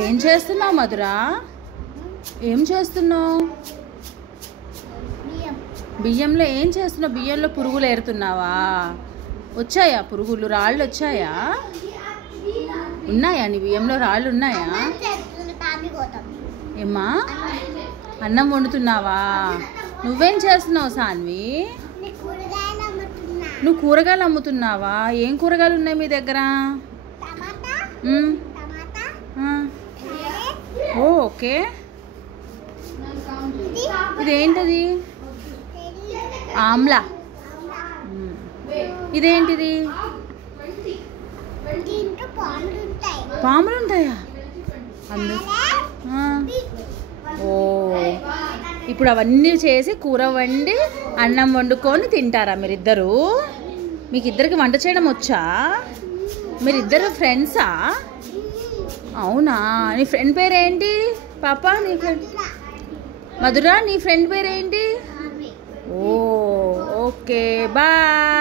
ఏం చేస్తున్నావు మధురా? ఏం చేస్తున్నావు? బియ్యంలో ఏం చేస్తున్నావు? బియ్యంలో పురుగులు ఏరుతున్నావా? వచ్చాయా పురుగులు? రాళ్ళు వచ్చాయా? ఉన్నాయా నీ బియ్యంలో రాళ్ళు ఉన్నాయా? ఏమ్మా అన్నం వండుతున్నావా? నువ్వేం చేస్తున్నావు సాన్వి? నువ్వు కూరగాయలు అమ్ముతున్నావా? ఏం కూరగాయలు ఉన్నాయి మీ దగ్గర? ఓకే. ఇదేంటది? ఆమ్లా. ఇదేంటిది? పాములు ఉంటాయా? ఓ, ఇప్పుడు అవన్నీ చేసి కూర వండి అన్నం వండుకొని తింటారా మీరిద్దరు? మీకు ఇద్దరికి వంట చేయడం వచ్చా? మీరిద్దరు ఫ్రెండ్సా? అవునా? నీ ఫ్రెండ్ పేరేంటి పాప? నీ ఫ్రెండ్ మధురా, నీ ఫ్రెండ్ పేరేంటి? ఓ ఓకే, బాయ్.